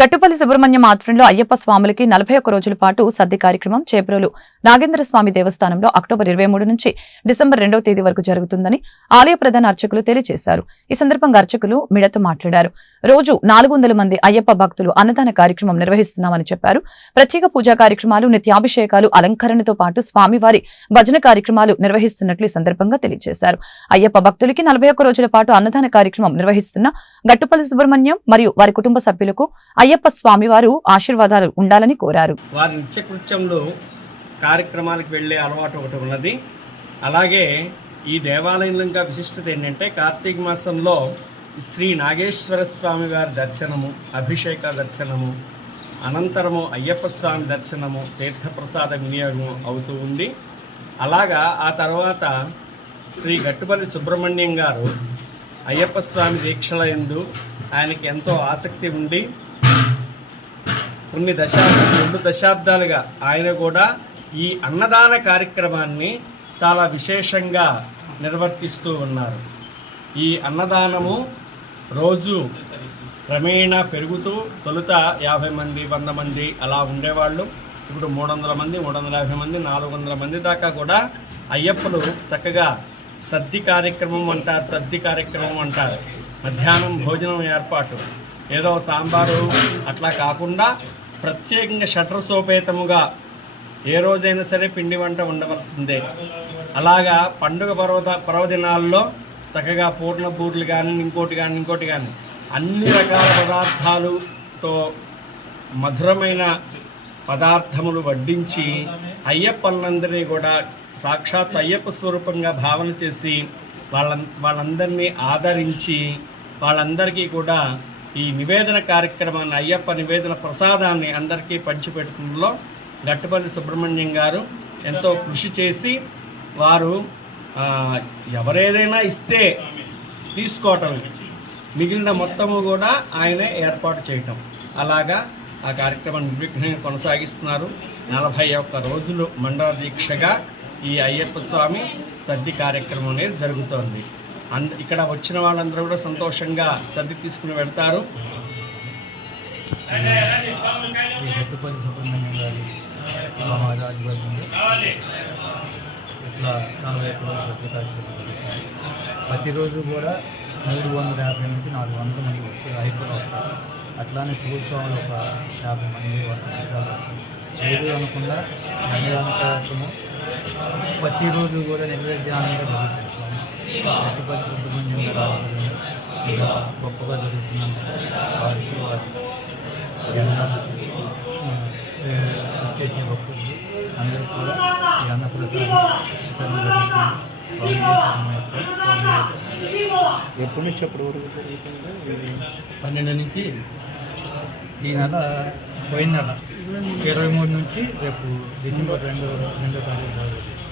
గట్టుపల్లి సుబ్రహ్మణ్యం ఆధ్వర్యంలో అయ్యప్ప స్వాములకి 41 రోజుల పాటు సద్ది కార్యక్రమం చేబ్రోలు నాగేంద్ర స్వామి దేవస్థానంలో అక్టోబర్ 23 నుంచి డిసెంబర్ 2వ తేదీ వరకు జరుగుతుందని ఆలయ ప్రధాన అర్చకులు తెలియజేశారు. ఈ సందర్భంగా అర్చకులు మీడియాతో మాట్లాడారు. రోజు 400 మంది అయ్యప్ప భక్తులు అన్నదాన కార్యక్రమం నిర్వహిస్తున్నామని చెప్పారు. ప్రత్యేక పూజా కార్యక్రమాలు, నిత్యాభిషేకాలు, అలంకరణతో పాటు స్వామివారి భజన కార్యక్రమాలు నిర్వహిస్తున్నట్లు ఈ సందర్భంగా తెలియజేశారు. అయ్యప్ప భక్తులకి 41 రోజుల పాటు అన్నదాన కార్యక్రమం నిర్వహిస్తున్న గట్టుపల్లి సుబ్రహ్మణ్యం మరియు వారి కుటుంబ సభ్యులకు అయ్యప్ప స్వామి వారు ఆశీర్వాదాలు ఉండాలని కోరారు. వారి నిత్యకృత్యంలో కార్యక్రమాలకు వెళ్లే అలవాటు ఒకటి ఉన్నది. అలాగే ఈ దేవాలయంలో విశిష్టత ఏంటంటే కార్తీక మాసంలో శ్రీ నాగేశ్వర స్వామి వారి దర్శనము, అభిషేక దర్శనము, అనంతరము అయ్యప్ప స్వామి దర్శనము, తీర్థప్రసాద వినియోగం అవుతూ ఉంది. అలాగా ఆ తర్వాత శ్రీ గట్టుపల్లి సుబ్రహ్మణ్యం గారు అయ్యప్ప స్వామి దీక్షల యందు ఆయనకి ఎంతో ఆసక్తి ఉండి కొన్ని 2 దశాబ్దాలుగా ఆయన కూడా ఈ అన్నదాన కార్యక్రమాన్ని చాలా విశేషంగా నిర్వర్తిస్తూ ఉన్నారు. ఈ అన్నదానము రోజు క్రమేణా పెరుగుతూ తొలుత 50 మంది, 100 మంది అలా ఉండేవాళ్ళు. ఇప్పుడు 300 మంది, 350 మంది, 400 మంది దాకా కూడా అయ్యప్పలు చక్కగా సద్ది కార్యక్రమం అంటారు. మధ్యాహ్నం భోజనం ఏర్పాటు, ఏదో సాంబారు అట్లా కాకుండా ప్రత్యేకంగా షట్రసోపేతముగా ఏ రోజైనా సరే పిండి వంట ఉండవలసిందే. అలాగా పండుగ పర్వదినాల్లో చక్కగా పూర్ణ బూర్లు కానీ ఇంకోటి కానీ అన్ని రకాల పదార్థాలతో మధురమైన పదార్థములు వడ్డించి అయ్యప్పలందరినీ కూడా సాక్షాత్ అయ్యప్ప స్వరూపంగా భావన చేసి వాళ్ళందరినీ ఆదరించి వాళ్ళందరికీ కూడా ఈ నివేదన కార్యక్రమాన్ని, అయ్యప్ప నివేదన ప్రసాదాన్ని అందరికీ పంచిపెట్టడంలో గట్టుపల్లి సుబ్రహ్మణ్యం గారు ఎంతో కృషి చేసి వారు ఎవరేదైనా ఇస్తే తీసుకోవటం, మిగిలిన మొత్తము కూడా ఆయనే ఏర్పాటు చేయటం, అలాగా ఆ కార్యక్రమం నిర్విఘ్నంగా కొనసాగిస్తున్నారు. 41 రోజులు మండల దీక్షగా ఈ అయ్యప్ప స్వామి సద్ది కార్యక్రమం అనేది జరుగుతోంది. ఇక్కడ వచ్చిన వాళ్ళందరూ కూడా సంతోషంగా సర్ది తీసుకుని వెళ్తారు. గట్టుపల్లి సుబ్రహ్మణ్యం గారి ఇట్లా 41 రోజులు సద్ది కార్యక్రమం ప్రతిరోజు కూడా 350 నుంచి 400 మంది అయ్యప్పలు వస్తారు. అట్లానే శివోత్సవాలు ఒక 50 మంది వస్తారు. ఏది అనుకున్నా అన్నదాన కార్యక్రమం ప్రతిరోజు కూడా నిర్విఘ్నంగా జరుగుతుంది. గట్టుపల్లి సుబ్రహ్మణ్యం గారు ఇంకా గొప్పగా జరుగుతుందంటే వారికి వచ్చేసే భక్తులు అందరూ కూడా ఈ అన్నప్రసాదం ఎప్పటి నుంచి ఎప్పటి వరకు జరుగుతుంది? 12 నుంచి ఈ నెల, పోయిన నెల 23 నుంచి రేపు డిసెంబర్ 2వ తారీఖు